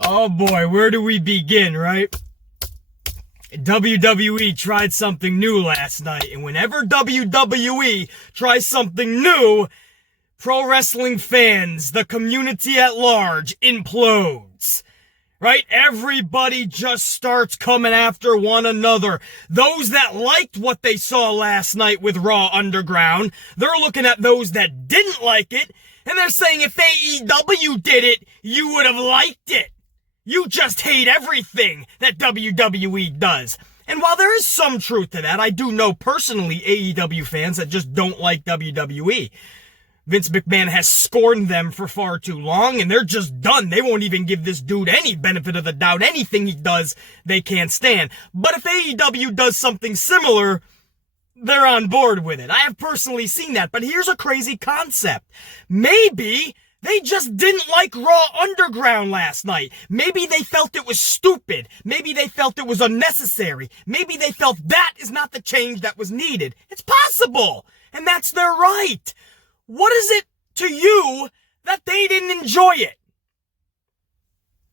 Oh boy, where do we begin, right? WWE tried something new last night, and whenever WWE tries something new, pro wrestling fans, the community at large, implodes. Right? Everybody just starts coming after one another. Those that liked what they saw last night with Raw Underground, they're looking at those that didn't like it, and they're saying if AEW did it, you would have liked it. You just hate everything that WWE does. And while there is some truth to that, I do know personally AEW fans that just don't like WWE. Vince McMahon has scorned them for far too long, and they're just done. They won't even give this dude any benefit of the doubt. Anything he does, they can't stand. But if AEW does something similar, they're on board with it. I have personally seen that, but here's a crazy concept. Maybe they just didn't like Raw Underground last night. Maybe they felt it was stupid. Maybe they felt it was unnecessary. Maybe they felt that is not the change that was needed. It's possible, and that's their right. What is it to you that they didn't enjoy it?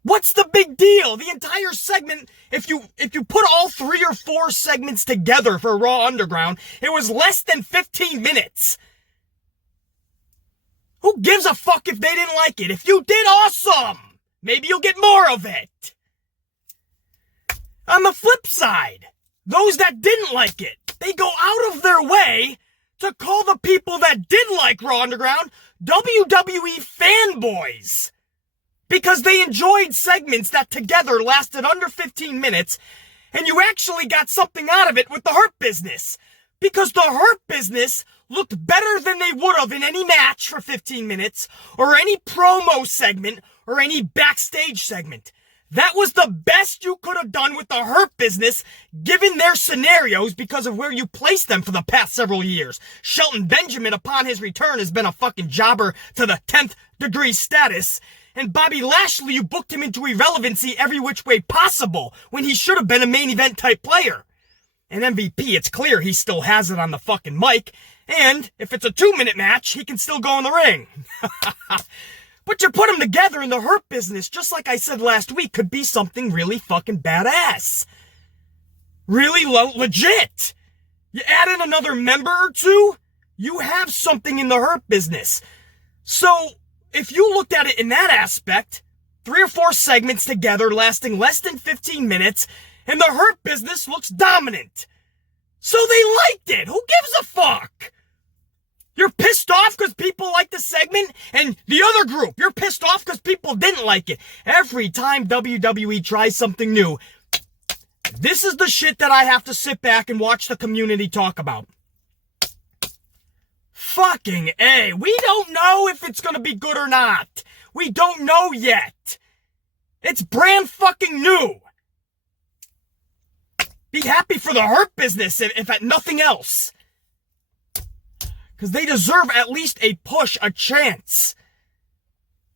What's the big deal? The entire segment, if you put all 3 or 4 segments together for Raw Underground, it was less than 15 minutes. Who gives a fuck if they didn't like it? If you did, awesome! Maybe you'll get more of it. On the flip side, those that didn't like it, they go out of their way to call the people that did like Raw Underground WWE fanboys. Because they enjoyed segments that together lasted under 15 minutes, and you actually got something out of it with the Hurt Business. Because the Hurt Business looked better than they would have in any match for 15 minutes, or any promo segment, or any backstage segment. That was the best you could have done with the Hurt Business, given their scenarios because of where you placed them for the past several years. Shelton Benjamin, upon his return, has been a fucking jobber to the 10th degree status. And Bobby Lashley, you booked him into irrelevancy every which way possible, when he should have been a main event type player. And MVP, it's clear he still has it on the fucking mic. And if it's a 2-minute match, he can still go in the ring. But you put them together in the Hurt Business, just like I said last week, could be something really fucking badass. Really legit. You add in another member or two, you have something in the Hurt Business. So, if you looked at it in that aspect, 3 or 4 segments together lasting less than 15 minutes, and the Hurt Business looks dominant. So they liked it. Who gives a fuck? You're pissed off because people like the segment, and the other group, you're pissed off because people didn't like it. Every time WWE tries something new, this is the shit that I have to sit back and watch the community talk about. Fucking A. We don't know if it's gonna be good or not. We don't know yet. It's brand fucking new. Be happy for the Hurt Business, if at nothing else. Because they deserve at least a push, a chance.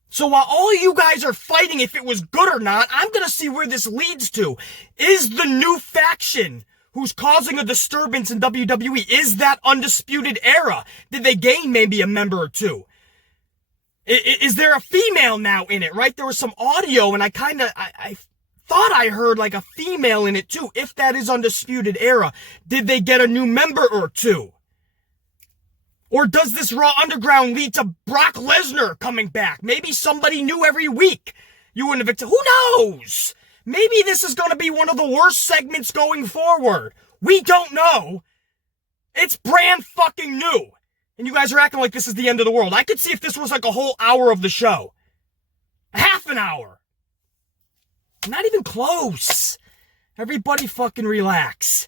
So while all you guys are fighting if it was good or not, I'm going to see where this leads to. Is the new faction who's causing a disturbance in WWE, is that Undisputed Era? Did they gain maybe a member or two? Is there a female now in it, right? There was some audio, and I thought I heard like a female in it too. If that is Undisputed Era, did they get a new member or two? Or does this Raw Underground lead to Brock Lesnar coming back? Maybe somebody new every week. You and Victor, who knows? Maybe this is going to be one of the worst segments going forward. We don't know. It's brand fucking new. And you guys are acting like this is the end of the world. I could see if this was like a whole hour of the show. Half an hour. Not even close. Everybody fucking relax.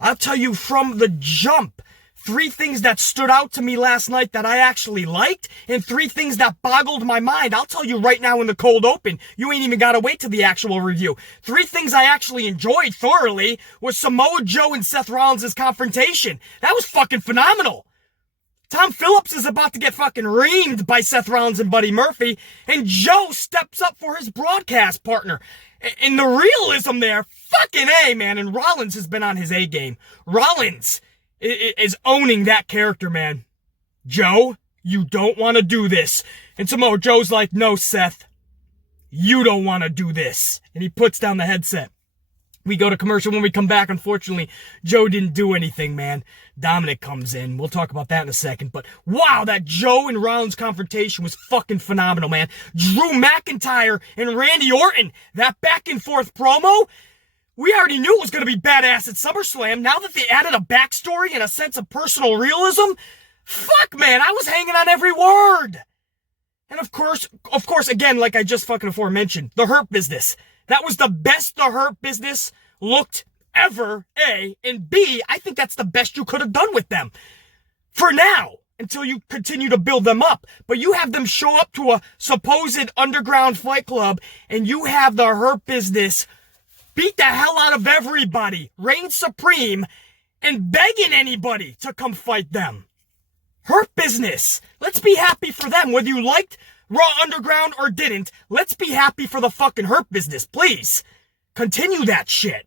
I'll tell you from the jump, 3 things that stood out to me last night that I actually liked, and 3 things that boggled my mind. I'll tell you right now in the cold open. You ain't even gotta wait till the actual review. 3 things I actually enjoyed thoroughly was Samoa Joe and Seth Rollins' confrontation. That was fucking phenomenal. Tom Phillips is about to get fucking reamed by Seth Rollins and Buddy Murphy, and Joe steps up for his broadcast partner. And the realism there, fucking A, man, and Rollins has been on his A game. Rollins is owning that character, man. Joe, you don't want to do this. And Samoa Joe's like, no, Seth, you don't want to do this. And he puts down the headset. We go to commercial. When we come back, unfortunately, Joe didn't do anything, man. Dominic comes in. We'll talk about that in a second. But wow, that Joe and Rollins confrontation was fucking phenomenal, man. Drew McIntyre and Randy Orton, that back and forth promo, we already knew it was going to be badass at SummerSlam. Now that they added a backstory and a sense of personal realism, fuck, man, I was hanging on every word. And of course, again, like I just fucking aforementioned, the Hurt Business. That was the best the Hurt Business looked ever, A. And B, I think that's the best you could have done with them. For now, until you continue to build them up. But you have them show up to a supposed underground fight club, and you have the Hurt Business beat the hell out of everybody, reign supreme, and begging anybody to come fight them. Hurt Business. Let's be happy for them, whether you liked Raw Underground or didn't. Let's be happy for the fucking Hurt Business, please. Continue that shit.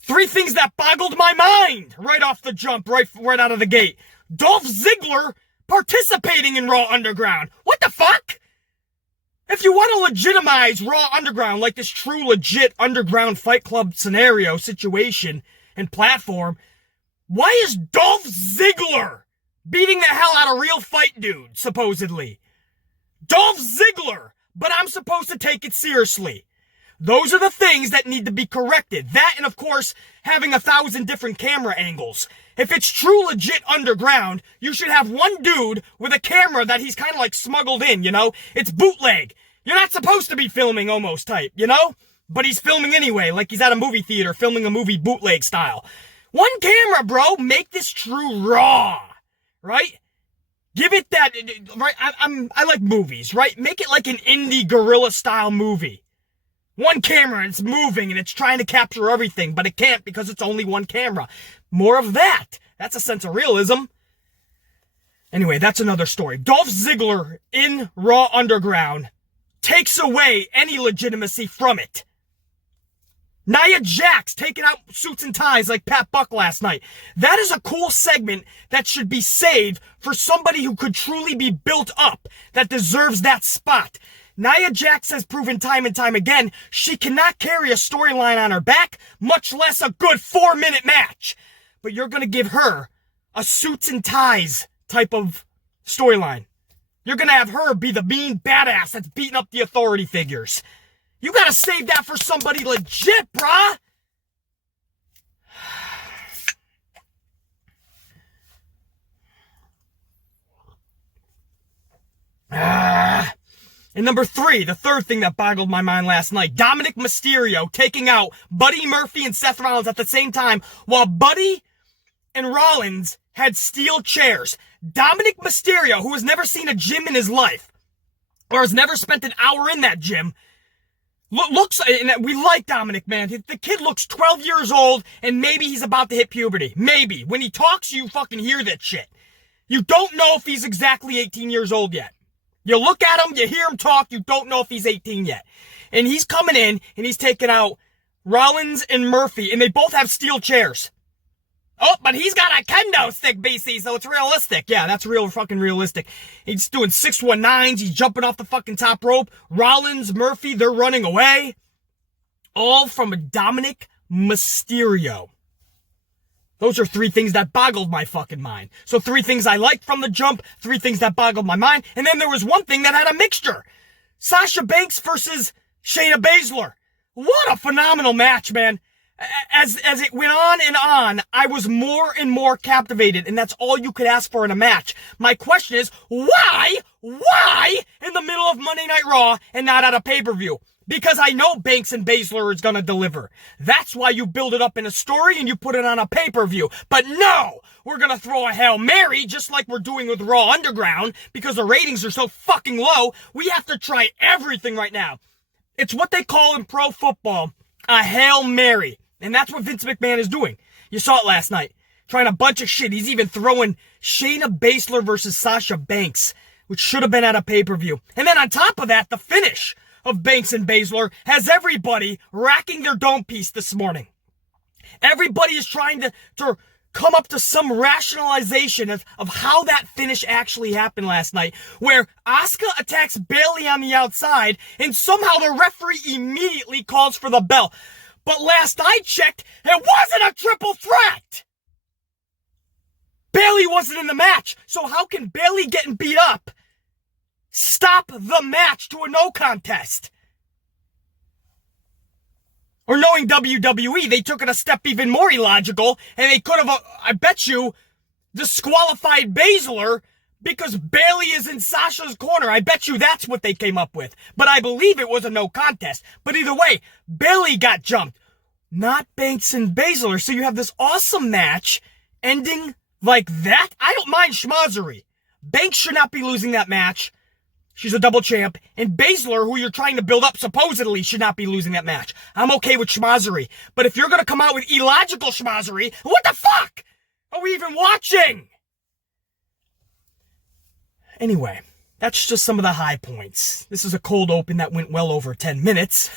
3 things that boggled my mind right off the jump, right out of the gate. Dolph Ziggler participating in Raw Underground. What the fuck? If you want to legitimize Raw Underground like this true legit underground fight club scenario, situation, and platform, why is Dolph Ziggler beating the hell out of real fight dudes, supposedly? Dolph Ziggler, but I'm supposed to take it seriously. Those are the things that need to be corrected. That and, of course, having 1,000 different camera angles. If it's true legit underground, you should have one dude with a camera that he's kind of like smuggled in, you know? It's bootleg. You're not supposed to be filming almost type, you know? But he's filming anyway, like he's at a movie theater filming a movie bootleg style. One camera, bro. Make this true raw. Right? Give it that, right? I like movies, right? Make it like an indie guerrilla style movie. One camera and it's moving and it's trying to capture everything, but it can't because it's only one camera. More of that. That's a sense of realism. Anyway, that's another story. Dolph Ziggler in Raw Underground takes away any legitimacy from it. Nia Jax taking out suits and ties like Pat Buck last night. That is a cool segment that should be saved for somebody who could truly be built up, that deserves that spot. Nia Jax has proven time and time again she cannot carry a storyline on her back, much less a good 4-minute match. But you're going to give her a suits and ties type of storyline. You're going to have her be the mean badass that's beating up the authority figures. You gotta save that for somebody legit, brah! And number 3, the third thing that boggled my mind last night. Dominic Mysterio taking out Buddy Murphy and Seth Rollins at the same time, while Buddy and Rollins had steel chairs. Dominic Mysterio, who has never seen a gym in his life, or has never spent an hour in that gym, looks, and we like Dominic, man. The kid looks 12 years old, and maybe he's about to hit puberty. Maybe. When he talks, you fucking hear that shit. You don't know if he's exactly 18 years old yet. You look at him, you hear him talk, you don't know if he's 18 yet. And he's coming in, and he's taking out Rollins and Murphy, and they both have steel chairs. Oh, but he's got a kendo stick, BC, so it's realistic. Yeah, that's real fucking realistic. He's doing 619s. He's jumping off the fucking top rope. Rollins, Murphy, they're running away. All from a Dominic Mysterio. Those are 3 things that boggled my fucking mind. So 3 things I liked from the jump, 3 things that boggled my mind, and then there was one thing that had a mixture. Sasha Banks versus Shayna Baszler. What a phenomenal match, man. As it went on and on, I was more and more captivated, and that's all you could ask for in a match. My question is, why in the middle of Monday Night Raw and not at a pay-per-view? Because I know Banks and Baszler is gonna deliver. That's why you build it up in a story and you put it on a pay-per-view. But no! We're gonna throw a Hail Mary, just like we're doing with Raw Underground, because the ratings are so fucking low, we have to try everything right now. It's what they call in pro football a Hail Mary. And that's what Vince McMahon is doing. You saw it last night. Trying a bunch of shit. He's even throwing Shayna Baszler versus Sasha Banks, which should have been at a pay-per-view. And then on top of that, the finish of Banks and Baszler has everybody racking their dome piece this morning. Everybody is trying to come up to some rationalization of how that finish actually happened last night, where Asuka attacks Bayley on the outside, and somehow the referee immediately calls for the bell. But last I checked, it wasn't a triple threat! Bayley wasn't in the match, so how can Bayley getting beat up stop the match to a no contest? Or knowing WWE, they took it a step even more illogical, and they could have, I bet you, disqualified Baszler because Bayley is in Sasha's corner. I bet you that's what they came up with. But I believe it was a no contest. But either way, Bayley got jumped, not Banks and Baszler. So you have this awesome match ending like that. I don't mind schmozzery. Banks should not be losing that match. She's a double champ. And Baszler, who you're trying to build up supposedly, should not be losing that match. I'm okay with schmozzery. But if you're going to come out with illogical schmozzery, what the fuck are we even watching? Anyway, that's just some of the high points. This is a cold open that went well over 10 minutes.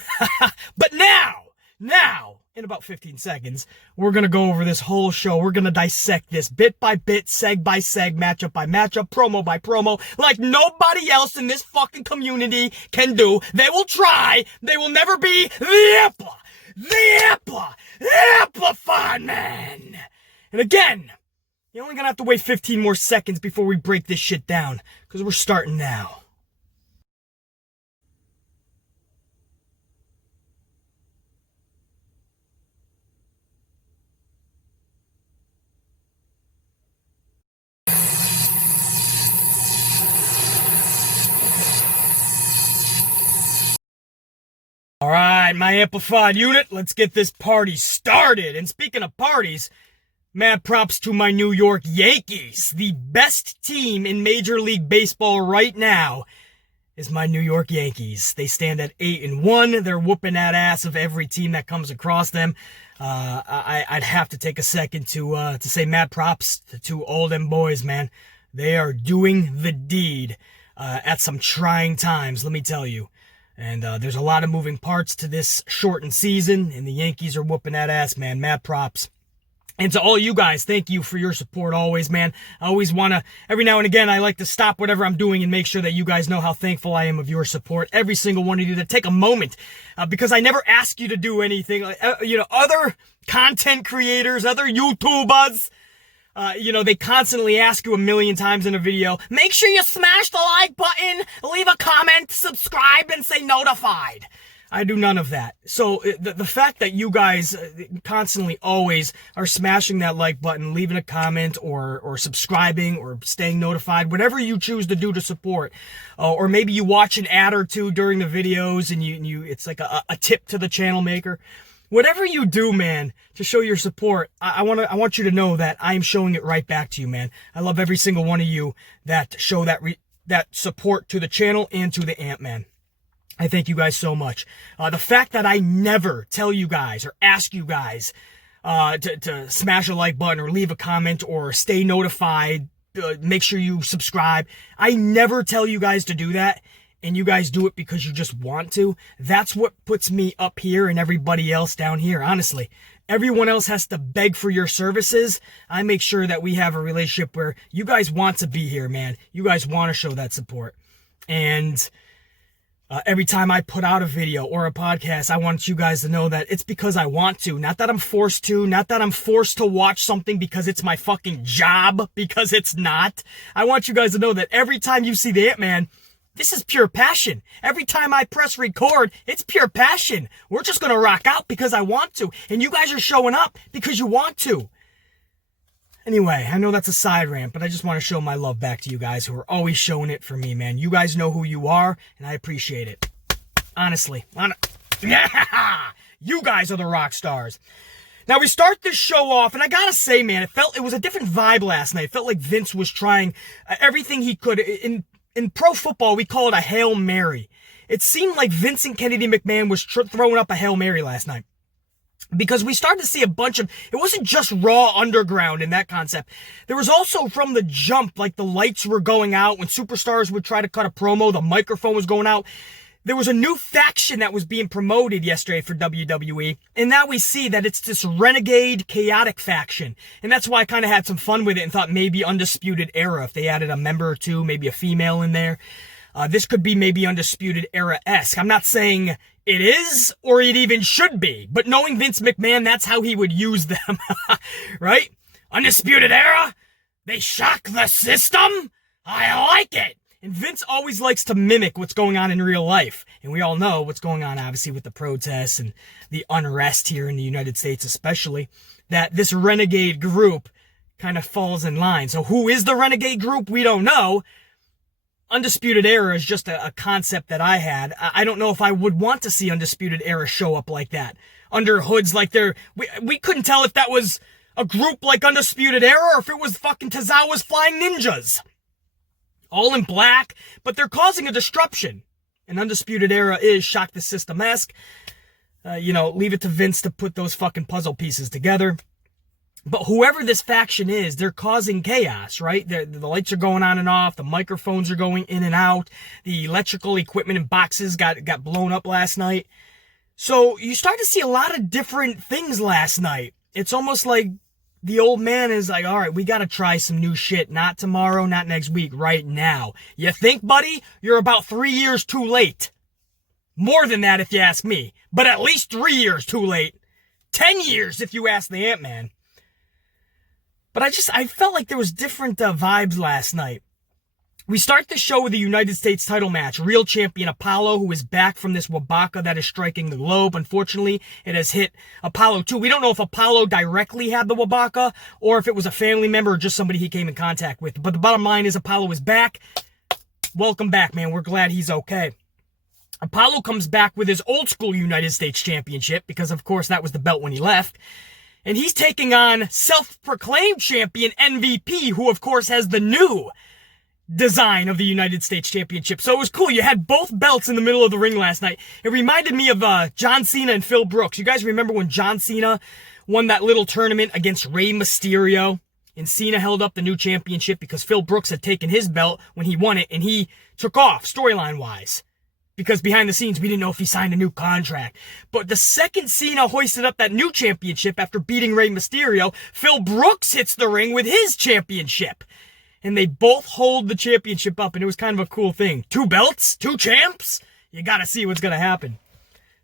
But now, in about 15 seconds, we're going to go over this whole show. We're going to dissect this bit by bit, seg by seg, matchup by matchup, promo by promo, like nobody else in this fucking community can do. They will try. They will never be the amplified man. And again, you're only going to have to wait 15 more seconds before we break this shit down, because we're starting now. All right, my amplified unit, let's get this party started. And speaking of parties, mad props to my New York Yankees. The best team in Major League Baseball right now is my New York Yankees. They stand at 8-1. They're whooping that ass of every team that comes across them. I'd have to take a second to say mad props to all them boys, man. They are doing the deed at some trying times, let me tell you. And there's a lot of moving parts to this shortened season, and the Yankees are whooping that ass, man. Mad props. And to all you guys, thank you for your support always, man. I always want to, every now and again, I like to stop whatever I'm doing and make sure that you guys know how thankful I am of your support. Every single one of you, to take a moment, because I never ask you to do anything. Other content creators, other YouTubers, they constantly ask you a million times in a video, make sure you smash the like button, leave a comment, subscribe, and say notified. I do none of that. So the fact that you guys constantly always are smashing that like button, leaving a comment, or subscribing, or staying notified, whatever you choose to do to support, or maybe you watch an ad or two during the videos and you it's like a tip to the channel maker. Whatever you do, man, to show your support, I want you to know that I am showing it right back to you, man. I love every single one of you that show that support to the channel and to the Ant-Man. I thank you guys so much. The fact that I never tell you guys or ask you guys to smash a like button or leave a comment or stay notified, make sure you subscribe. I never tell you guys to do that. And you guys do it because you just want to. That's what puts me up here and everybody else down here, honestly. Everyone else has to beg for your services. I make sure that we have a relationship where you guys want to be here, man. You guys want to show that support. And every time I put out a video or a podcast, I want you guys to know that it's because I want to. Not that I'm forced to. Not that I'm forced to watch something because it's my fucking job, because it's not. I want you guys to know that every time you see the Ant-Man, this is pure passion. Every time I press record, it's pure passion. We're just going to rock out because I want to. And you guys are showing up because you want to. Anyway, I know that's a side rant, but I just want to show my love back to you guys who are always showing it for me, man. You guys know who you are, and I appreciate it. Honestly. Yeah! You guys are the rock stars. Now, we start this show off, and I gotta say, man, it was a different vibe last night. It felt like Vince was trying everything he could. In pro football, we call it a Hail Mary. It seemed like Vincent Kennedy McMahon was throwing up a Hail Mary last night. Because we started to see a bunch of, it wasn't just Raw Underground in that concept. There was also from the jump, like the lights were going out. When superstars would try to cut a promo, the microphone was going out. there was a new faction that was being promoted yesterday for WWE, and now we see that it's this renegade, chaotic faction. And that's why I kind of had some fun with it and thought maybe Undisputed Era, if they added a member or two, maybe a female in there. This could be maybe Undisputed Era-esque. I'm not saying it is, or it even should be, but knowing Vince McMahon, that's how he would use them, right? Undisputed Era? They shock the system? I like it! And Vince always likes to mimic what's going on in real life. And we all know what's going on, obviously, with the protests and the unrest here in the United States especially, that this renegade group kind of falls in line. So who is the renegade group? We don't know. Undisputed Era is just a concept that I had. I don't know if I would want to see Undisputed Era show up like that. Under hoods like they're... We couldn't tell if that was a group like Undisputed Era or if it was fucking Tozawa's Flying Ninjas. All in black, but they're causing a disruption. And Undisputed Era is shock the system-esque. Leave it to Vince to put those fucking puzzle pieces together. But whoever this faction is, they're causing chaos, right? The lights are going on and off. The microphones are going in and out. The electrical equipment and boxes got blown up last night. So you start to see a lot of different things last night. It's almost like the old man is like, all right, we got to try some new shit. Not tomorrow, not next week, right now. You think, buddy? You're about 3 years too late. More than that if you ask me. But at least 3 years too late. 10 years if you ask the Ant-Man. But I felt like there was different vibes last night. We start the show with a United States title match. Real champion Apollo, who is back from this wabaka that is striking the globe. Unfortunately, it has hit Apollo too. We don't know if Apollo directly had the wabaka or if it was a family member or just somebody he came in contact with. But the bottom line is Apollo is back. Welcome back, man. We're glad he's okay. Apollo comes back with his old school United States Championship because, of course, that was the belt when he left. And he's taking on self-proclaimed champion MVP, who, of course, has the new design of the United States Championship. So it was cool. You had both belts in the middle of the ring last night. It reminded me of John Cena and Phil Brooks. You guys remember when John Cena won that little tournament against Rey Mysterio? And Cena held up the new championship because Phil Brooks had taken his belt when he won it, and he took off storyline-wise. Because behind the scenes, we didn't know if he signed a new contract. But the second Cena hoisted up that new championship after beating Rey Mysterio, Phil Brooks hits the ring with his championship. And they both hold the championship up, and it was kind of a cool thing. 2 belts? 2 champs? You gotta see what's gonna happen.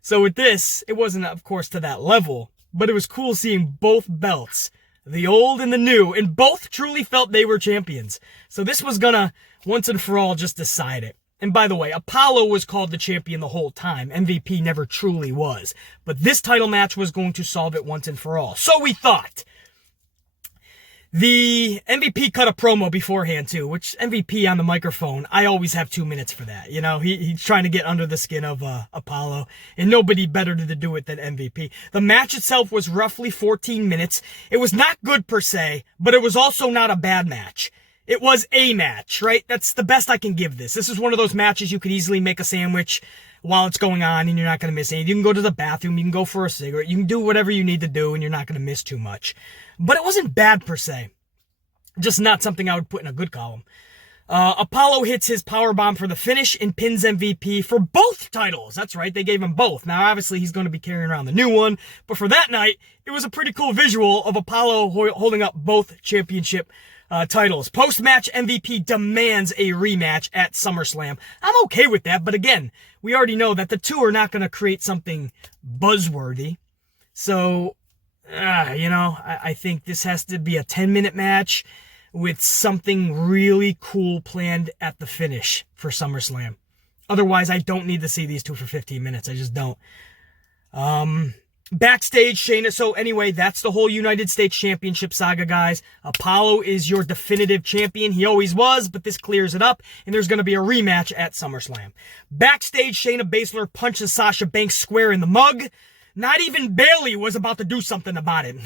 So with this, it wasn't, of course, to that level, but it was cool seeing both belts, the old and the new, and both truly felt they were champions. So this was gonna, once and for all, just decide it. And by the way, Apollo was called the champion the whole time. MVP never truly was. But this title match was going to solve it once and for all. So we thought. The MVP cut a promo beforehand too, which MVP on the microphone, I always have 2 minutes for that. You know, he's trying to get under the skin of Apollo, and nobody better to do it than MVP. The match itself was roughly 14 minutes. It was not good per se, but it was also not a bad match. It was a match, right? That's the best I can give this. This is one of those matches you could easily make a sandwich while it's going on and you're not going to miss anything. You can go to the bathroom, you can go for a cigarette, you can do whatever you need to do and you're not going to miss too much. But it wasn't bad per se. Just not something I would put in a good column. Apollo hits his powerbomb for the finish and pins MVP for both titles. That's right, they gave him both. Now, obviously, he's going to be carrying around the new one, but for that night, it was a pretty cool visual of Apollo holding up both championship titles. Post-match, MVP demands a rematch at SummerSlam. I'm okay with that, but again, we already know that the two are not going to create something buzzworthy. So, I think this has to be a 10-minute match with something really cool planned at the finish for SummerSlam. Otherwise, I don't need to see these two for 15 minutes. I just don't. Backstage, Shayna. So anyway, that's the whole United States Championship saga, guys. Apollo is your definitive champion. He always was, but this clears it up, and there's going to be a rematch at SummerSlam. Backstage, Shayna Baszler punches Sasha Banks square in the mug. Not even Bayley was about to do something about it.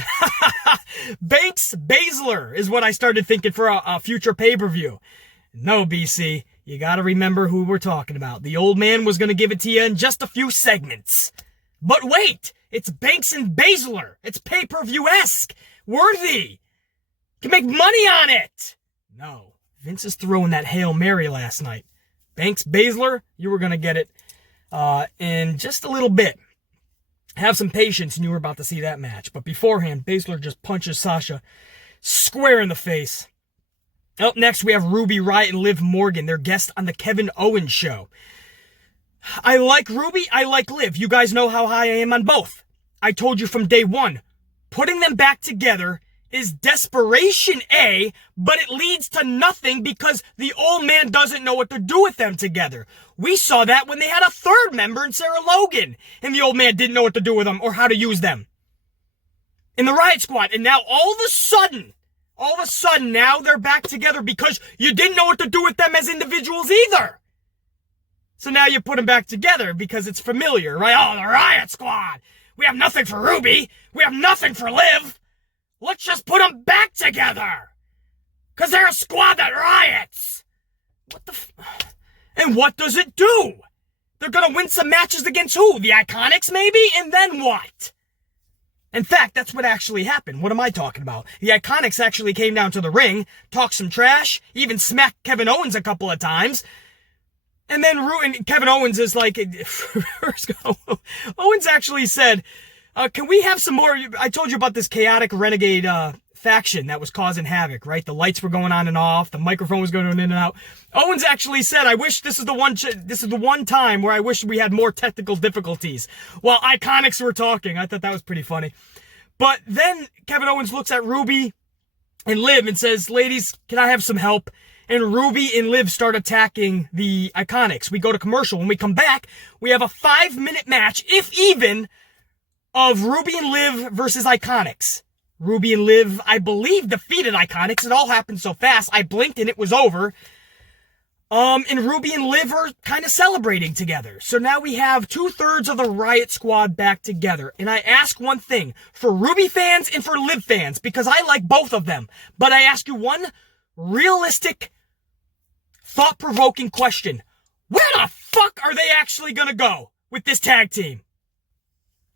Banks Baszler is what I started thinking for a future pay-per-view. No, BC, you got to remember who we're talking about. The old man was going to give it to you in just a few segments. But wait! It's Banks and Baszler. It's pay-per-view-esque. Worthy. Can make money on it. No. Vince is throwing that Hail Mary last night. Banks, Baszler, you were going to get it in just a little bit. Have some patience, and you were about to see that match. But beforehand, Baszler just punches Sasha square in the face. Up next, we have Ruby Riott and Liv Morgan, their guest on the Kevin Owens show. I like Ruby, I like Liv. You guys know how high I am on both. I told you from day one, putting them back together is desperation A, but it leads to nothing because the old man doesn't know what to do with them together. We saw that when they had a third member in Sarah Logan, and the old man didn't know what to do with them or how to use them in the Riott Squad. And now all of a sudden, now they're back together because you didn't know what to do with them as individuals either. So now you put them back together because it's familiar, right? Oh, the Riott Squad. We have nothing for Ruby. We have nothing for Liv. Let's just put them back together. Because they're a squad that riots. And what does it do? They're going to win some matches against who? The Iconics maybe? And then what? In fact, that's what actually happened. What am I talking about? The Iconics actually came down to the ring, talked some trash, even smacked Kevin Owens a couple of times. And then Kevin Owens is like, Owens actually said, can we have some more? I told you about this chaotic renegade faction that was causing havoc, right? The lights were going on and off. The microphone was going in and out. Owens actually said, I wish this is the one time where I wish we had more technical difficulties while Iconics were talking. I thought that was pretty funny. But then Kevin Owens looks at Ruby and Liv and says, ladies, can I have some help? And Ruby and Liv start attacking the Iconics. We go to commercial. When we come back, we have a 5-minute match, if even, of Ruby and Liv versus Iconics. Ruby and Liv, I believe, defeated Iconics. It all happened so fast. I blinked and it was over. And Ruby and Liv are kind of celebrating together. So now we have 2/3 of the Riott Squad back together. And I ask one thing, for Ruby fans and for Liv fans, because I like both of them. But I ask you one realistic, thought-provoking question. Where the fuck are they actually gonna go with this tag team?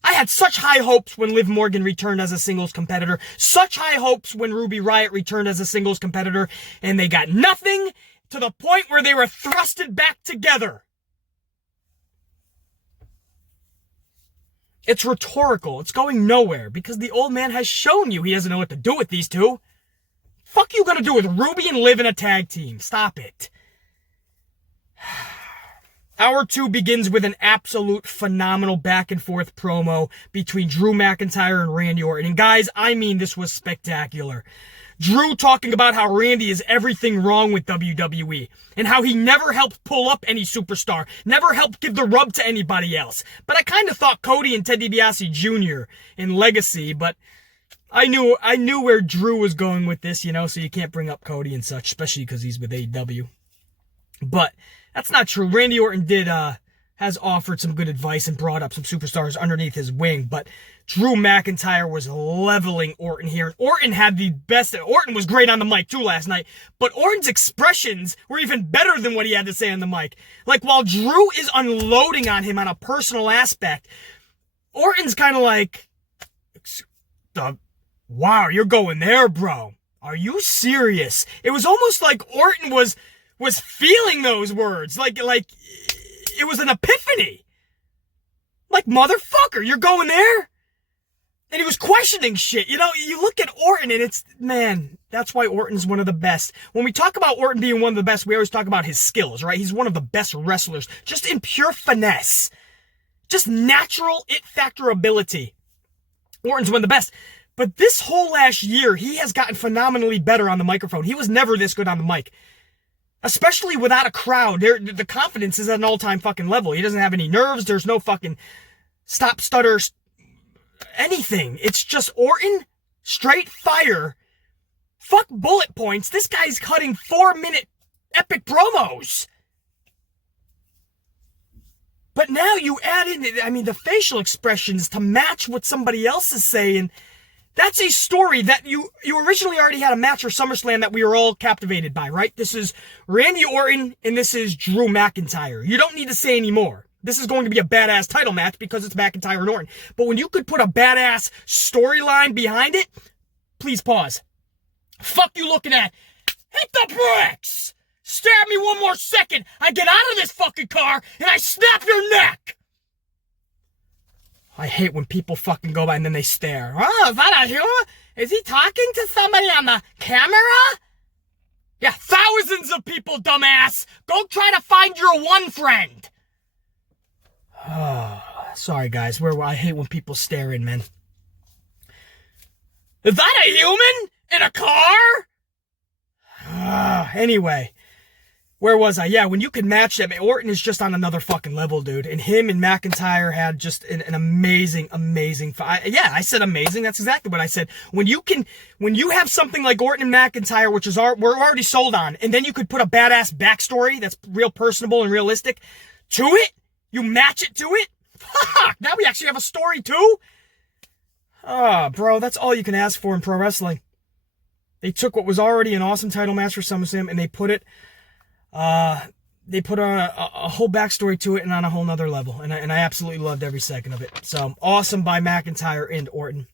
I had such high hopes when Liv Morgan returned as a singles competitor. Such high hopes when Ruby Riott returned as a singles competitor. And they got nothing to the point where they were thrusted back together. It's rhetorical. It's going nowhere because the old man has shown you he doesn't know what to do with these two. Fuck you gonna do with Ruby and Liv in a tag team? Stop it. Hour 2 begins with an absolute phenomenal back and forth promo between Drew McIntyre and Randy Orton. And guys, I mean, this was spectacular. Drew talking about how Randy is everything wrong with WWE and how he never helped pull up any superstar, never helped give the rub to anybody else. But I kind of thought Cody and Ted DiBiase Jr. in Legacy, but I knew where Drew was going with this, so you can't bring up Cody and such, especially because he's with AEW. But that's not true. Randy Orton has offered some good advice and brought up some superstars underneath his wing, but Drew McIntyre was leveling Orton here. Orton had the best. Orton was great on the mic too last night, but Orton's expressions were even better than what he had to say on the mic. Like, while Drew is unloading on him on a personal aspect, Orton's kind of like, wow, you're going there, bro. Are you serious? It was almost like Orton was feeling those words. Like it was an epiphany. Like, motherfucker, you're going there? And he was questioning shit. You look at Orton and it's, man, that's why Orton's one of the best. When we talk about Orton being one of the best, we always talk about his skills, right? He's one of the best wrestlers, just in pure finesse. Just natural it factor ability. Orton's one of the best. But this whole last year, he has gotten phenomenally better on the microphone. He was never this good on the mic. Especially without a crowd. The confidence is at an all-time fucking level. He doesn't have any nerves. There's no fucking stop, stutter, anything. It's just Orton, straight fire. Fuck bullet points. This guy's cutting 4-minute epic promos. But now you add in, the facial expressions to match what somebody else is saying. That's a story that you originally already had a match for SummerSlam that we were all captivated by, right? This is Randy Orton and this is Drew McIntyre. You don't need to say any more. This is going to be a badass title match because it's McIntyre and Orton. But when you could put a badass storyline behind it, please pause. Fuck you looking at. Hit the bricks! Stare at me one more second, I get out of this fucking car and I snap your neck! I hate when people fucking go by and then they stare. Oh, is that a human? Is he talking to somebody on the camera? Yeah, thousands of people, dumbass! Go try to find your one friend! Oh, sorry guys, I hate when people stare in, man. Is that a human? In a car? Anyway, where was I? Yeah, when you can match them, Orton is just on another fucking level, dude. And him and McIntyre had just an amazing fight. Yeah, I said amazing. That's exactly what I said. When you have something like Orton and McIntyre, which is we're already sold on, and then you could put a badass backstory that's real personable and realistic to it, you match it to it. Fuck, now we actually have a story too. Oh, bro, that's all you can ask for in pro wrestling. They took what was already an awesome title match for SummerSlam and they put it, a whole backstory to it and on a whole nother level. And I absolutely loved every second of it. So, awesome by McIntyre and Orton.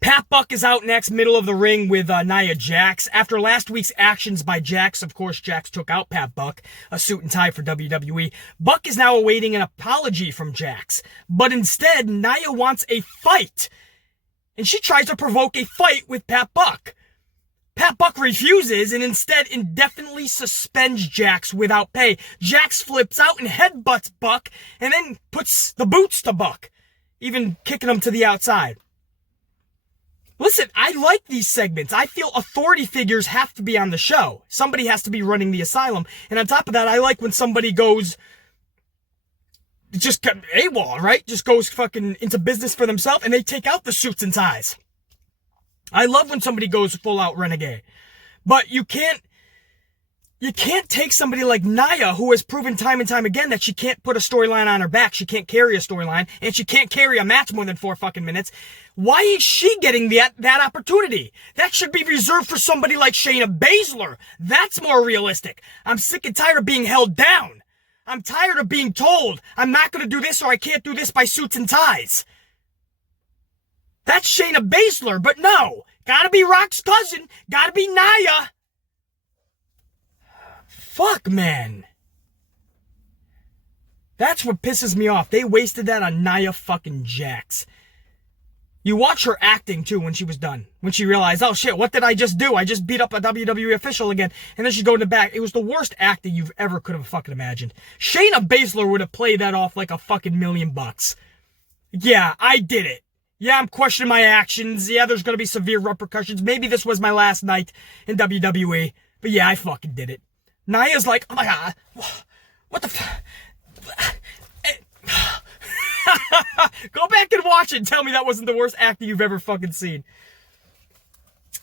Pat Buck is out next, middle of the ring with Nia Jax. After last week's actions by Jax, of course, Jax took out Pat Buck, a suit and tie for WWE. Buck is now awaiting an apology from Jax. But instead, Nia wants a fight. And she tries to provoke a fight with Pat Buck. Pat Buck refuses and instead indefinitely suspends Jax without pay. Jax flips out and headbutts Buck and then puts the boots to Buck, even kicking him to the outside. Listen, I like these segments. I feel authority figures have to be on the show. Somebody has to be running the asylum. And on top of that, I like when somebody goes just AWOL, right? Just goes fucking into business for themselves and they take out the suits and ties. I love when somebody goes full out renegade. But you can't take somebody like Nia, who has proven time and time again that she can't put a storyline on her back. She can't carry a storyline, and she can't carry a match more than 4 fucking minutes. Why is she getting that opportunity? That should be reserved for somebody like Shayna Baszler. That's more realistic. I'm sick and tired of being held down. I'm tired of being told I'm not going to do this or I can't do this by suits and ties. That's Shayna Baszler, but no. Gotta be Rock's cousin. Gotta be Nia. Fuck, man. That's what pisses me off. They wasted that on Nia fucking Jax. You watch her acting, too, when she was done. When she realized, oh, shit, what did I just do? I just beat up a WWE official again. And then she's going to the back. It was the worst acting you've ever could have fucking imagined. Shayna Baszler would have played that off like a fucking $1,000,000. Yeah, I did it. Yeah, I'm questioning my actions. Yeah, there's going to be severe repercussions. Maybe this was my last night in WWE. But yeah, I fucking did it. Nia's like, oh my god, what the fuck? Go back and watch it and tell me that wasn't the worst acting you've ever fucking seen.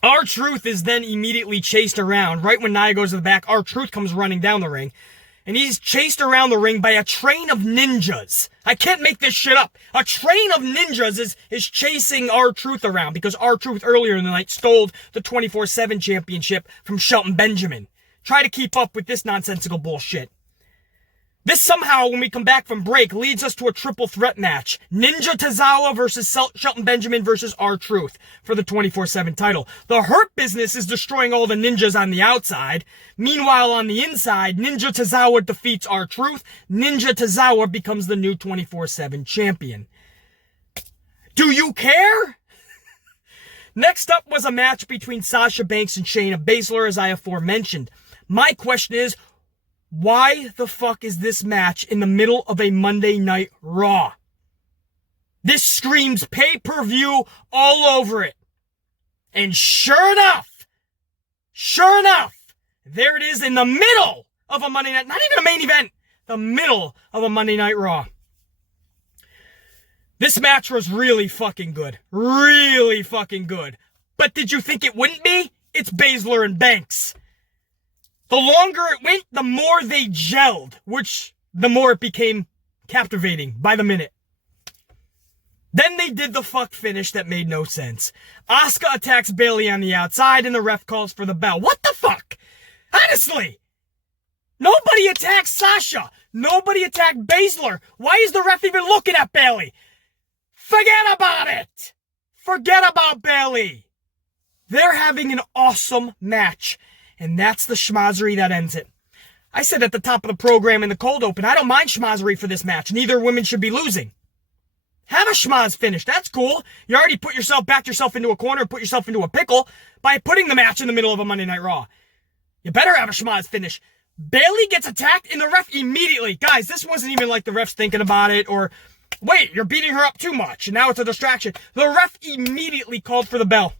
R-Truth is then immediately chased around. Right when Nia goes to the back, R-Truth comes running down the ring. And he's chased around the ring by a train of ninjas. I can't make this shit up. A train of ninjas is chasing R-Truth around because R-Truth earlier in the night stole the 24/7 championship from Shelton Benjamin. Try to keep up with this nonsensical bullshit. This somehow, when we come back from break, leads us to a triple threat match. Ninja Tozawa versus Shelton Benjamin versus R-Truth for the 24/7 title. The Hurt Business is destroying all the ninjas on the outside. Meanwhile, on the inside, Ninja Tozawa defeats R-Truth. Ninja Tozawa becomes the new 24/7 champion. Do you care? Next up was a match between Sasha Banks and Shayna Baszler, as I aforementioned. My question is, why the fuck is this match in the middle of a Monday Night Raw? This screams pay-per-view all over it. And sure enough, there it is in the middle of a Monday Night, not even a main event, the middle of a Monday Night Raw. This match was really fucking good. Really fucking good. But did you think it wouldn't be? It's Baszler and Banks. The longer it went, the more they gelled, which the more it became captivating by the minute. Then they did the fuck finish that made no sense. Asuka attacks Bayley on the outside and the ref calls for the bell. What the fuck? Honestly! Nobody attacked Sasha. Nobody attacked Baszler. Why is the ref even looking at Bayley? Forget about it! Forget about Bayley! They're having an awesome match. And that's the schmozzery that ends it. I said at the top of the program in the cold open, I don't mind schmozzery for this match. Neither women should be losing. Have a schmoz finish. That's cool. You already backed yourself into a corner, put yourself into a pickle by putting the match in the middle of a Monday Night Raw. You better have a schmoz finish. Bayley gets attacked and the ref immediately. Guys, this wasn't even like the ref's thinking about it or, wait, you're beating her up too much and now it's a distraction. The ref immediately called for the bell.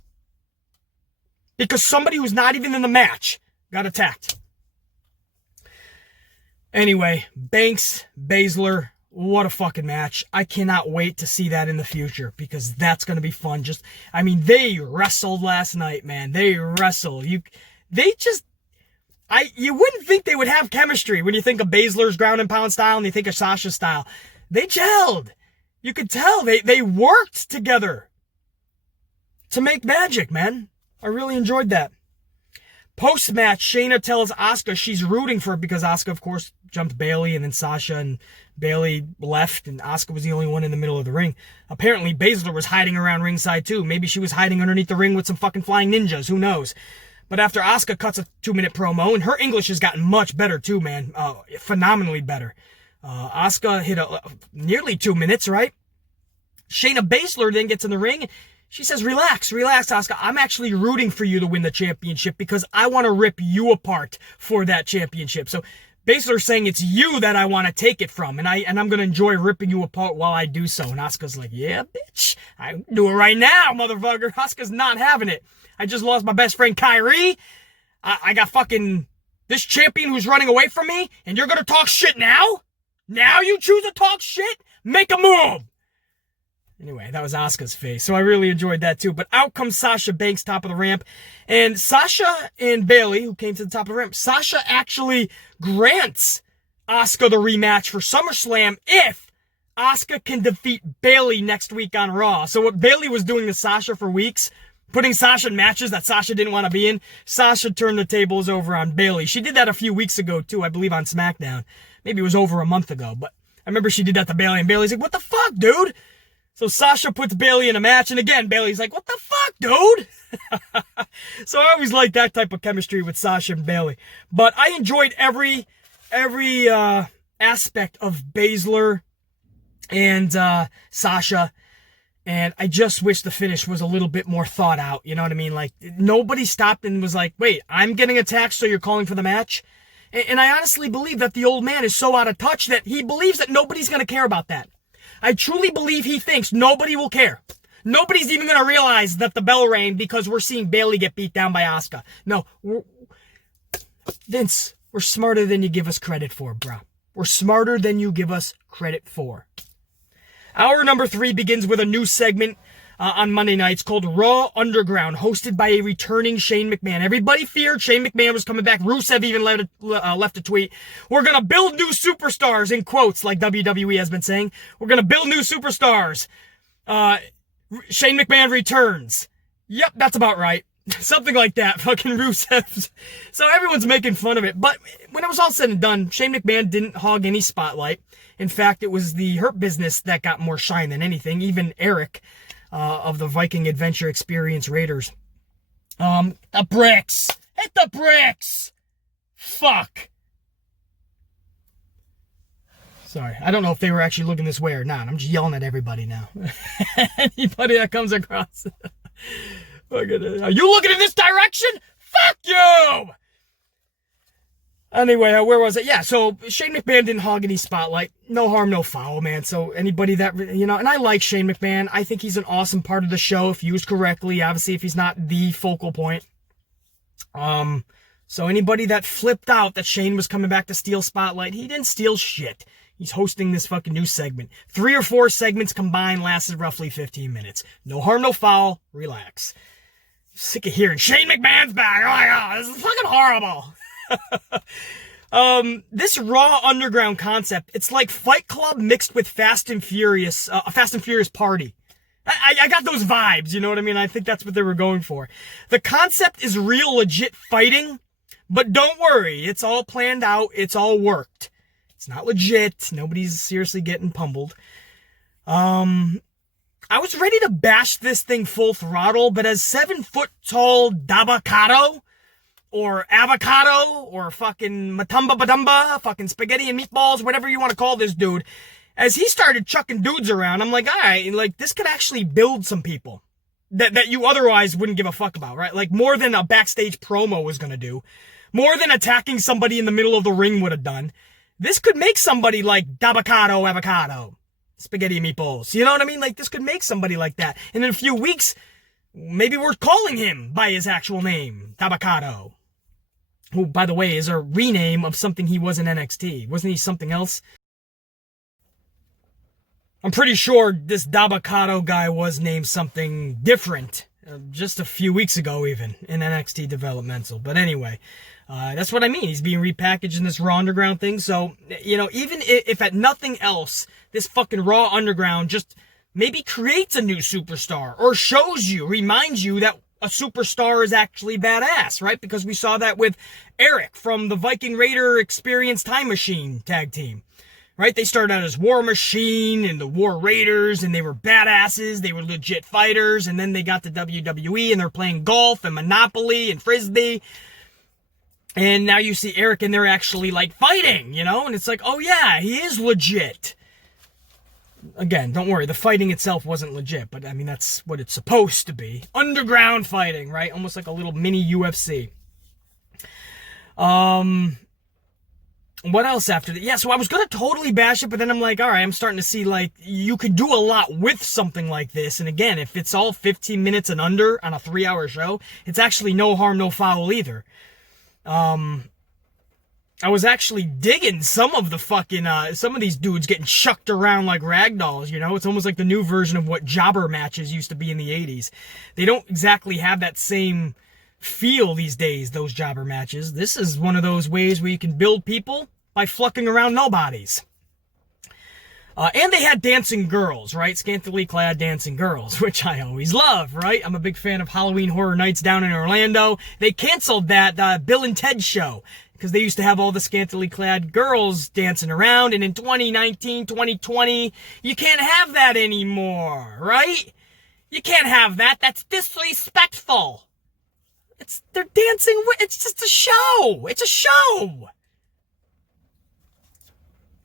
Because somebody who's not even in the match got attacked. Anyway, Banks, Baszler, what a fucking match. I cannot wait to see that in the future because that's going to be fun. They wrestled last night, man. They wrestled. You wouldn't think they would have chemistry when you think of Baszler's ground and pound style and you think of Sasha's style. They gelled. You could tell they worked together to make magic, man. I really enjoyed that. Post-match, Shayna tells Asuka she's rooting for her because Asuka, of course, jumped Bayley and then Sasha and Bayley left and Asuka was the only one in the middle of the ring. Apparently, Baszler was hiding around ringside too. Maybe she was hiding underneath the ring with some fucking flying ninjas. Who knows? But after Asuka cuts a 2-minute promo, and her English has gotten much better too, man. Phenomenally better. Asuka hit nearly 2 minutes, right? Shayna Baszler then gets in the ring. She says, relax, Asuka. I'm actually rooting for you to win the championship because I want to rip you apart for that championship. So Baszler's saying it's you that I want to take it from, and I'm going to enjoy ripping you apart while I do so. And Asuka's like, yeah, bitch. I can do it right now, motherfucker. Asuka's not having it. I just lost my best friend Kyrie. I got fucking this champion who's running away from me, and you're going to talk shit now? Now you choose to talk shit? Make a move! Anyway, that was Asuka's face, so I really enjoyed that too. But out comes Sasha Banks, top of the ramp. And Sasha and Bayley, who came to the top of the ramp, Sasha actually grants Asuka the rematch for SummerSlam if Asuka can defeat Bayley next week on Raw. So what Bayley was doing to Sasha for weeks, putting Sasha in matches that Sasha didn't want to be in, Sasha turned the tables over on Bayley. She did that a few weeks ago too, I believe on SmackDown. Maybe it was over a month ago, but I remember she did that to Bayley, and Bayley's like, what the fuck, dude? So Sasha puts Bayley in a match, and again, Bayley's like, what the fuck, dude? So I always like that type of chemistry with Sasha and Bayley. But I enjoyed every aspect of Baszler and Sasha, and I just wish the finish was a little bit more thought out, you know what I mean? Like, nobody stopped and was like, wait, I'm getting attacked, so you're calling for the match? And I honestly believe that the old man is so out of touch that he believes that nobody's going to care about that. I truly believe he thinks nobody will care. Nobody's even going to realize that the bell rang because we're seeing Bayley get beat down by Asuka. No, Vince, we're smarter than you give us credit for, bro. We're smarter than you give us credit for. Hour number 3 begins with a new segment on Monday nights called Raw Underground, hosted by a returning Shane McMahon. Everybody feared Shane McMahon was coming back. Rusev even left a tweet. We're going to build new superstars, in quotes, like WWE has been saying. We're going to build new superstars. Shane McMahon returns. Yep, that's about right. Something like that. Fucking Rusev. So everyone's making fun of it. But when it was all said and done, Shane McMahon didn't hog any spotlight. In fact, it was the Hurt Business that got more shine than anything. Even Eric of the Viking Adventure Experience Raiders. The bricks. Hit the bricks. Fuck. Sorry, I don't know if they were actually looking this way or not. I'm just yelling at everybody now. Anybody that comes across. Are you looking in this direction? Fuck you! Anyway, where was it? Yeah, so Shane McMahon didn't hog any spotlight. No harm, no foul, man. So anybody that, and I like Shane McMahon. I think he's an awesome part of the show if used correctly. Obviously, if he's not the focal point. So anybody that flipped out that Shane was coming back to steal spotlight, he didn't steal shit. He's hosting this fucking new segment. 3 or 4 segments combined lasted roughly 15 minutes. No harm, no foul. Relax. Sick of hearing Shane McMahon's back. Oh my God, this is fucking horrible. This Raw Underground concept, it's like Fight Club mixed with Fast and Furious, a Fast and Furious party. I got those vibes, you know what I mean? I think that's what they were going for. The concept is real legit fighting, but don't worry, it's all planned out, it's all worked. It's not legit, nobody's seriously getting pummeled. I was ready to bash this thing full throttle, but as 7-foot-tall Dabakato, or avocado, or fucking matumba badumba, fucking spaghetti and meatballs, whatever you want to call this dude, as he started chucking dudes around, I'm like, all right, like, this could actually build some people that you otherwise wouldn't give a fuck about, right? Like, more than a backstage promo was gonna do, more than attacking somebody in the middle of the ring would have done. This could make somebody like Dabocado Avocado, spaghetti and meatballs. You know what I mean? Like, this could make somebody like that. And in a few weeks, maybe we're calling him by his actual name, Dabocado. Who, by the way, is a rename of something he was in NXT. Wasn't he something else? I'm pretty sure this Dabocado guy was named something different just a few weeks ago even in NXT Developmental. But anyway, that's what I mean. He's being repackaged in this Raw Underground thing. So, you know, even if at nothing else, this fucking Raw Underground just maybe creates a new superstar or shows you, reminds you that a superstar is actually badass, right? Because we saw that with Eric from the Viking Raider Experience Time Machine tag team, right? They started out as War Machine and the War Raiders, and they were badasses. They were legit fighters, and then they got to WWE, and they're playing golf and Monopoly and Frisbee. And now you see Eric, and they're actually, like, fighting, you know? And it's like, oh, yeah, he is legit. Again, don't worry, the fighting itself wasn't legit, but I mean, that's what it's supposed to be. Underground fighting, right? Almost like a little mini UFC. What else after that? Yeah, so I was gonna totally bash it, but then I'm like, alright, I'm starting to see, like, you could do a lot with something like this, and again, if it's all 15 minutes and under on a 3-hour show, it's actually no harm, no foul either. I was actually digging some of the fucking, some of these dudes getting chucked around like ragdolls, you know? It's almost like the new version of what jobber matches used to be in the 80s. They don't exactly have that same feel these days, those jobber matches. This is one of those ways where you can build people by flucking around nobodies. And they had dancing girls, right? Scantily clad dancing girls, which I always love, right? I'm a big fan of Halloween Horror Nights down in Orlando. They canceled that Bill and Ted show, because they used to have all the scantily clad girls dancing around, and in 2019, 2020, you can't have that anymore, right? You can't have that. That's disrespectful. They're dancing, it's just a show. It's a show.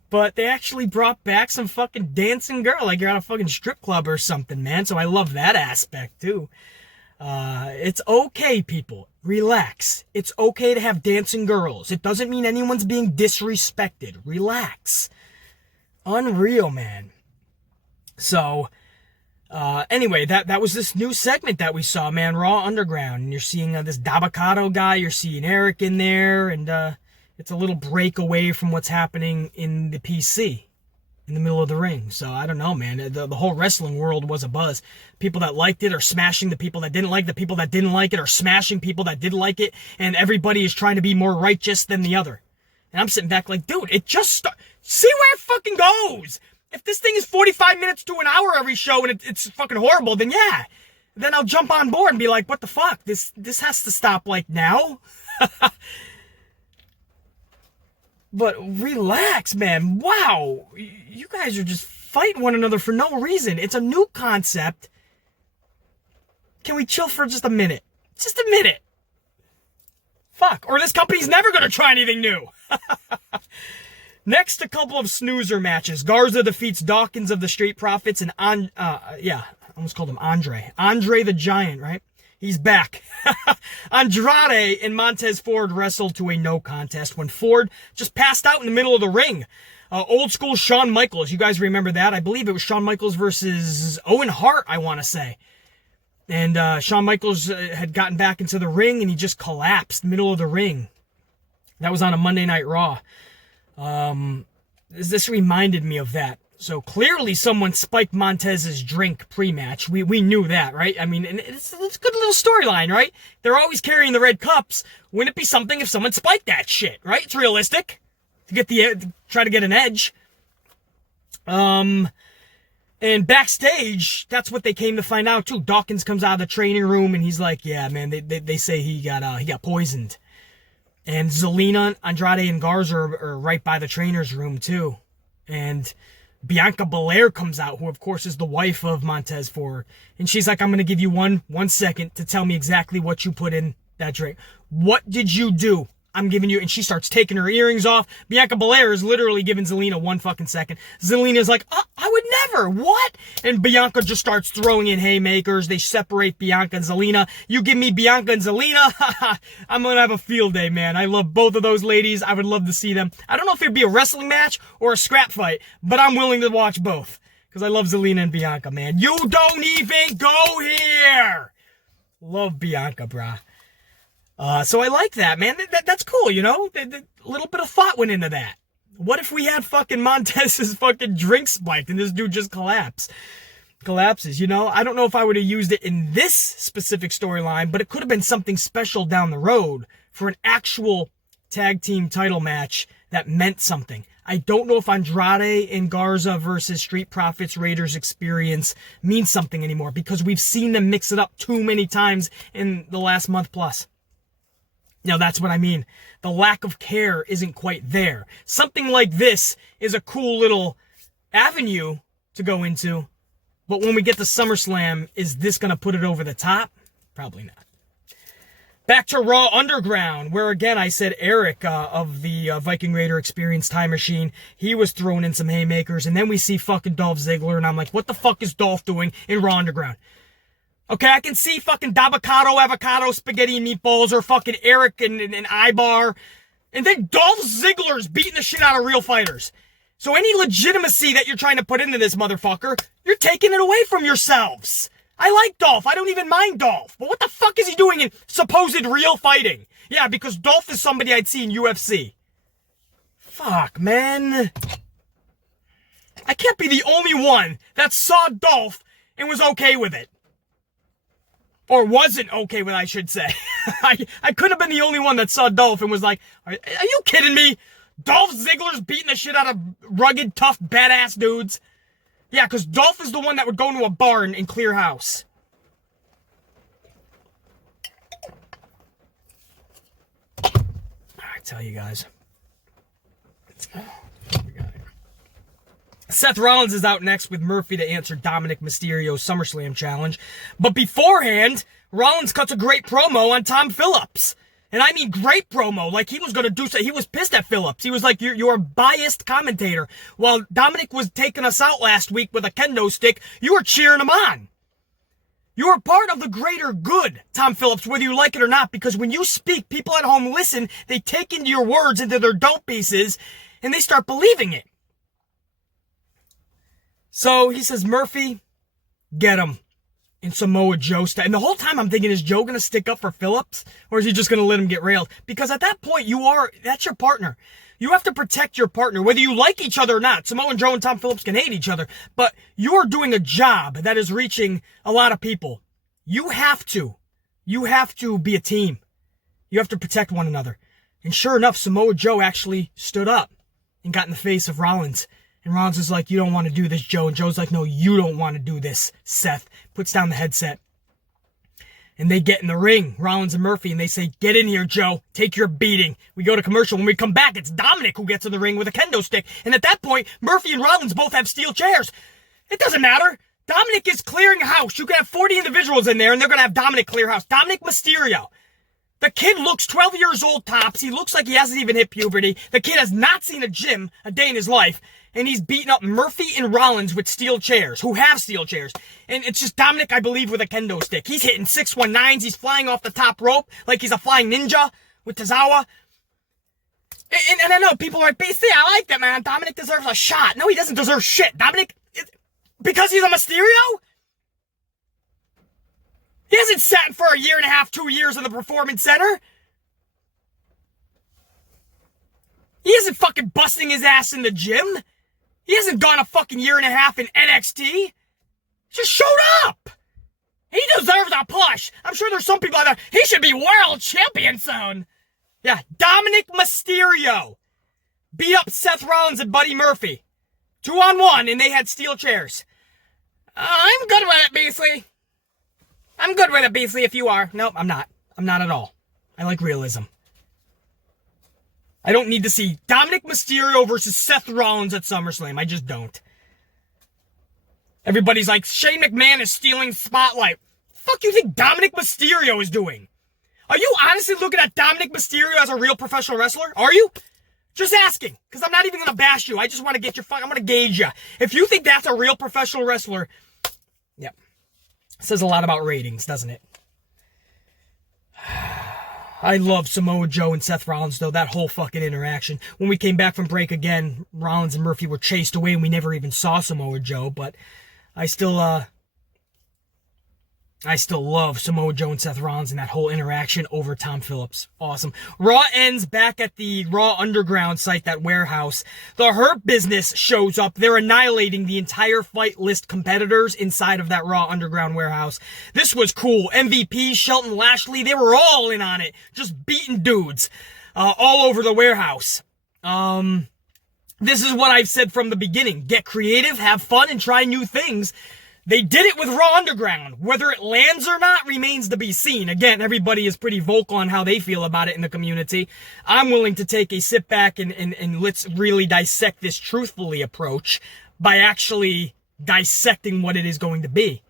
But they actually brought back some fucking dancing girl, like you're at a fucking strip club or something, man. So I love that aspect, too. It's okay, people. Relax. It's okay to have dancing girls. It doesn't mean anyone's being disrespected. Relax. Unreal, man. So, anyway, that was this new segment that we saw, man. Raw Underground. And you're seeing this Dabocado guy. You're seeing Eric in there. And, it's a little break away from what's happening in the PC. In the middle of the ring. So, I don't know, man. The whole wrestling world was a buzz. People that liked it are smashing the people that didn't like it. The people that didn't like it are smashing people that did like it. And everybody is trying to be more righteous than the other. And I'm sitting back like, dude, it just see where it fucking goes. If this thing is 45 minutes to an hour every show and it's fucking horrible, then yeah. Then I'll jump on board and be like, what the fuck? This has to stop, like, now? But relax, man. Wow. You guys are just fighting one another for no reason. It's a new concept. Can we chill for just a minute? Just a minute. Fuck. Or this company's never going to try anything new. Next, a couple of snoozer matches. Garza defeats Dawkins of the Street Profits and I almost called him Andre. Andre the Giant, right? He's back. Andrade and Montez Ford wrestled to a no contest when Ford just passed out in the middle of the ring. Old school Shawn Michaels. You guys remember that? I believe it was Shawn Michaels versus Owen Hart, I want to say. And Shawn Michaels had gotten back into the ring and he just collapsed in the middle of the ring. That was on a Monday Night Raw. This reminded me of that. So clearly someone spiked Montez's drink pre-match. We knew that, right? I mean, and it's a good little storyline, right? They're always carrying the red cups. Wouldn't it be something if someone spiked that shit, right? It's realistic to try to get an edge. And backstage, that's what they came to find out too. Dawkins comes out of the training room and he's like, "Yeah, man, they say he got poisoned." And Zelina, Andrade, and Garza are right by the trainer's room too. And Bianca Belair comes out, who of course is the wife of Montez Ford. And she's like, "I'm going to give you one second to tell me exactly what you put in that drink." What did you do? I'm giving you, and she starts taking her earrings off. Bianca Belair is literally giving Zelina 1 fucking second. Zelina's like, I would never, what? And Bianca just starts throwing in haymakers. They separate Bianca and Zelina. You give me Bianca and Zelina, I'm gonna have a field day, man. I love both of those ladies. I would love to see them. I don't know if it'd be a wrestling match or a scrap fight, but I'm willing to watch both. Because I love Zelina and Bianca, man. You don't even go here! Love Bianca, brah. So I like that, man. That's cool, you know? A little bit of thought went into that. What if we had fucking Montez's fucking drink spiked and this dude just collapses, you know? I don't know if I would have used it in this specific storyline, but it could have been something special down the road for an actual tag team title match that meant something. I don't know if Andrade and Garza versus Street Profits Raiders Experience means something anymore because we've seen them mix it up too many times in the last month plus. Now, that's what I mean. The lack of care isn't quite there. Something like this is a cool little avenue to go into. But when we get to SummerSlam, is this going to put it over the top? Probably not. Back to Raw Underground, where again I said Eric of the Viking Raider Experience Time Machine, he was throwing in some haymakers. And then we see fucking Dolph Ziggler, and I'm like, what the fuck is Dolph doing in Raw Underground? Okay, I can see fucking Dabocado, avocado, spaghetti, and meatballs, or fucking Eric and Ibar. And then Dolph Ziggler's beating the shit out of real fighters. So any legitimacy that you're trying to put into this motherfucker, you're taking it away from yourselves. I like Dolph. I don't even mind Dolph. But what the fuck is he doing in supposed real fighting? Yeah, because Dolph is somebody I'd see in UFC. Fuck, man. I can't be the only one that saw Dolph and was okay with it. Or wasn't okay with, I should say. I could have been the only one that saw Dolph and was like, are you kidding me? Dolph Ziggler's beating the shit out of rugged, tough, badass dudes. Yeah, because Dolph is the one that would go into a barn and clear house. I tell you guys. Seth Rollins is out next with Murphy to answer Dominic Mysterio's SummerSlam challenge. But beforehand, Rollins cuts a great promo on Tom Phillips. And I mean great promo, like he was going to do so. He was pissed at Phillips. He was like, you're a biased commentator. While Dominic was taking us out last week with a kendo stick, you were cheering him on. You are part of the greater good, Tom Phillips, whether you like it or not, because when you speak, people at home listen, they take into your words into their dope pieces, and they start believing it. So he says, Murphy, get him. And Samoa Joe and the whole time I'm thinking, is Joe going to stick up for Phillips? Or is he just going to let him get railed? Because at that point, that's your partner. You have to protect your partner, whether you like each other or not. Samoa Joe and Tom Phillips can hate each other, but you're doing a job that is reaching a lot of people. You have to be a team. You have to protect one another. And sure enough, Samoa Joe actually stood up and got in the face of Rollins. And Rollins is like, you don't want to do this, Joe. And Joe's like, no, you don't want to do this, Seth. Puts down the headset. And they get in the ring, Rollins and Murphy, and they say, get in here, Joe. Take your beating. We go to commercial. When we come back, it's Dominic who gets in the ring with a kendo stick. And at that point, Murphy and Rollins both have steel chairs. It doesn't matter. Dominic is clearing house. You can have 40 individuals in there, and they're going to have Dominic clear house. Dominic Mysterio. The kid looks 12 years old tops. He looks like he hasn't even hit puberty. The kid has not seen a gym a day in his life. And he's beating up Murphy and Rollins with steel chairs, who have steel chairs. And it's just Dominic, I believe, with a kendo stick. He's hitting 619s. He's flying off the top rope like he's a flying ninja with Tozawa. And I know people are like, BC, I like that, man. Dominic deserves a shot. No, he doesn't deserve shit. Dominic, because he's a Mysterio? He hasn't sat for a year and a half, 2 years in the Performance Center. He isn't fucking busting his ass in the gym. He hasn't gone a fucking year and a half in NXT. He just showed up. He deserves a push. I'm sure there's some people out there, he should be world champion soon. Yeah, Dominic Mysterio beat up Seth Rollins and Buddy Murphy. 2-on-1, and they had steel chairs. I'm good with it, Beasley. I'm good with it, Beasley, if you are. Nope, I'm not. I'm not at all. I like realism. I don't need to see Dominic Mysterio versus Seth Rollins at SummerSlam. I just don't. Everybody's like, Shane McMahon is stealing spotlight. Fuck you think Dominic Mysterio is doing? Are you honestly looking at Dominic Mysterio as a real professional wrestler? Are you? Just asking, because I'm not even going to bash you. I just want to get your I'm going to gauge you. If you think that's a real professional wrestler, yep. Says a lot about ratings, doesn't it? I love Samoa Joe and Seth Rollins, though, that whole fucking interaction. When we came back from break again, Rollins and Murphy were chased away and we never even saw Samoa Joe, but I still love Samoa Joe and Seth Rollins and that whole interaction over Tom Phillips. Awesome. Raw ends back at the Raw Underground site, that warehouse. The Hurt Business shows up. They're annihilating the entire Fight List competitors inside of that Raw Underground warehouse. This was cool. MVP, Shelton Lashley, they were all in on it. Just beating dudes all over the warehouse. This is what I've said from the beginning. Get creative, have fun, and try new things. They did it with Raw Underground. Whether it lands or not remains to be seen. Again, everybody is pretty vocal on how they feel about it in the community. I'm willing to take a sit back and let's really dissect this truthfully approach by actually dissecting what it is going to be.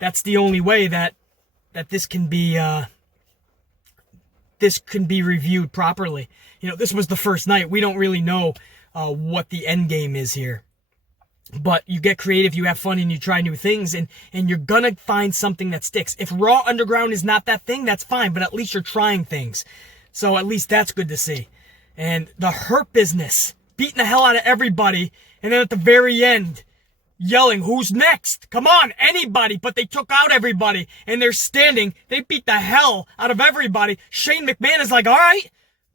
That's the only way that this can be reviewed properly. You know, this was the first night. We don't really know what the end game is here. But you get creative, you have fun, and you try new things, and you're gonna find something that sticks. If Raw Underground is not that thing, that's fine, but at least you're trying things. So at least that's good to see. And the Hurt Business, beating the hell out of everybody, and then at the very end, yelling, who's next? Come on, anybody. But they took out everybody, and they're standing. They beat the hell out of everybody. Shane McMahon is like, all right,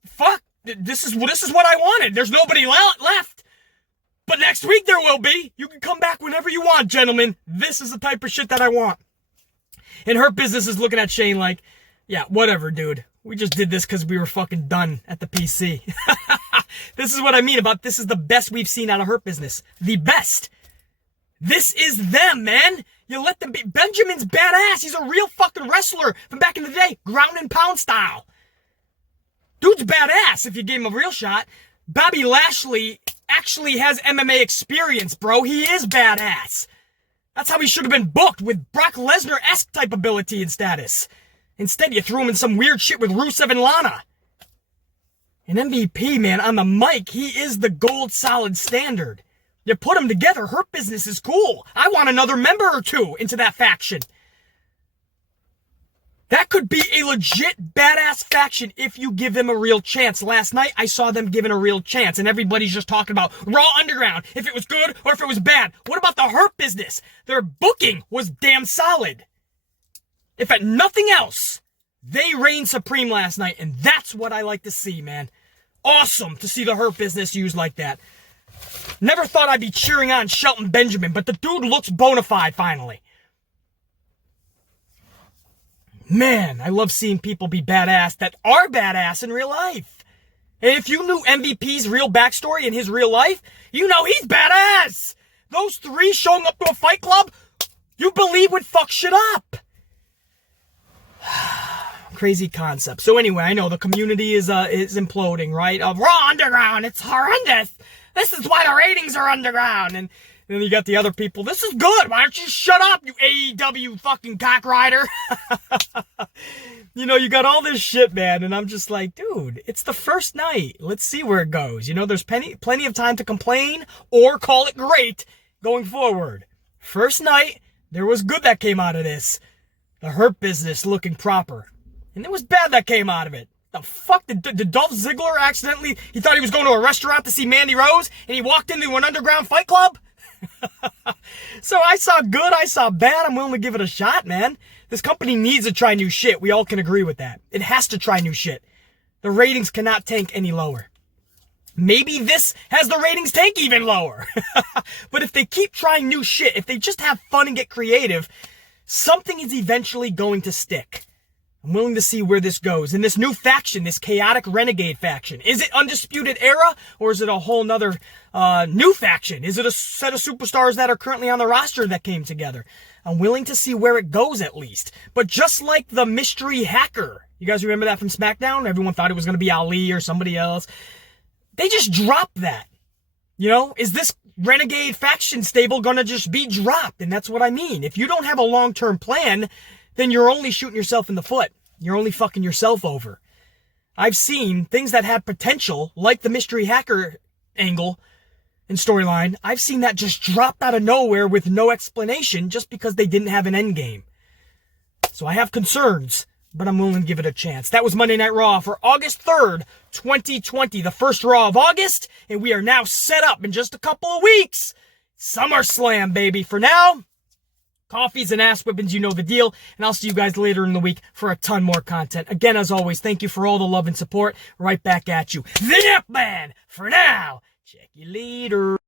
fuck, this is what I wanted. There's nobody left. But next week there will be. You can come back whenever you want, gentlemen. This is the type of shit that I want. And Hurt Business is looking at Shane like, yeah, whatever, dude. We just did this because we were fucking done at the PC. This is what I mean about this is the best we've seen out of Hurt Business. The best. This is them, man. You let them be. Benjamin's badass. He's a real fucking wrestler from back in the day. Ground and pound style. Dude's badass if you gave him a real shot. Bobby Lashley actually has MMA experience, bro. He is badass. That's how he should have been booked, with Brock Lesnar-esque type ability and status. Instead, you threw him in some weird shit with Rusev and Lana. And MVP, man, on the mic, he is the gold solid standard. You put them together, Hurt Business is cool. I want another member or two into that faction. That could be a legit badass faction if you give them a real chance. Last night, I saw them given a real chance, and everybody's just talking about Raw Underground, if it was good or if it was bad. What about the Hurt Business? Their booking was damn solid. If at nothing else, they reigned supreme last night, and that's what I like to see, man. Awesome to see the Hurt Business used like that. Never thought I'd be cheering on Shelton Benjamin, but the dude looks bona fide finally. Man, I love seeing people be badass that are badass in real life. And if you knew MVP's real backstory in his real life, you know he's badass. Those three showing up to a fight club, you believe would fuck shit up. Crazy concept. So anyway, I know the community is imploding, right? Raw Underground, it's horrendous. This is why the ratings are underground. And then you got the other people. This is good. Why don't you shut up, you AEW fucking cockrider? You know, you got all this shit, man. And I'm just like, dude, it's the first night. Let's see where it goes. You know, there's plenty of time to complain or call it great going forward. First night, there was good that came out of this. The Hurt Business looking proper. And there was bad that came out of it. The fuck? Did Dolph Ziggler accidentally, he thought he was going to a restaurant to see Mandy Rose, and he walked into an underground fight club? So I saw good, I saw bad. I'm willing to give it a shot, man. This company needs to try new shit. We all can agree with that. It has to try new shit. The ratings cannot tank any lower. Maybe this has the ratings tank even lower. But if they keep trying new shit, if they just have fun and get creative, something is eventually going to stick. I'm willing to see where this goes. And this new faction, this chaotic renegade faction, is it Undisputed Era, or is it a whole nother new faction? Is it a set of superstars that are currently on the roster that came together? I'm willing to see where it goes at least. But just like the mystery hacker, you guys remember that from SmackDown? Everyone thought it was going to be Ali or somebody else. They just dropped that. You know, is this renegade faction stable going to just be dropped? And that's what I mean. If you don't have a long-term plan, then you're only shooting yourself in the foot. You're only fucking yourself over. I've seen things that had potential, like the mystery hacker angle and storyline. I've seen that just dropped out of nowhere with no explanation just because they didn't have an end game. So I have concerns, but I'm willing to give it a chance. That was Monday Night Raw for August 3rd, 2020, the first Raw of August, and we are now set up in just a couple of weeks. SummerSlam, baby. For now, coffees and ass whippings, you know the deal, and I'll see you guys later in the week for a ton more content. Again, as always, thank you for all the love and support. Right back at you. The Nip Man, for now. Check you later.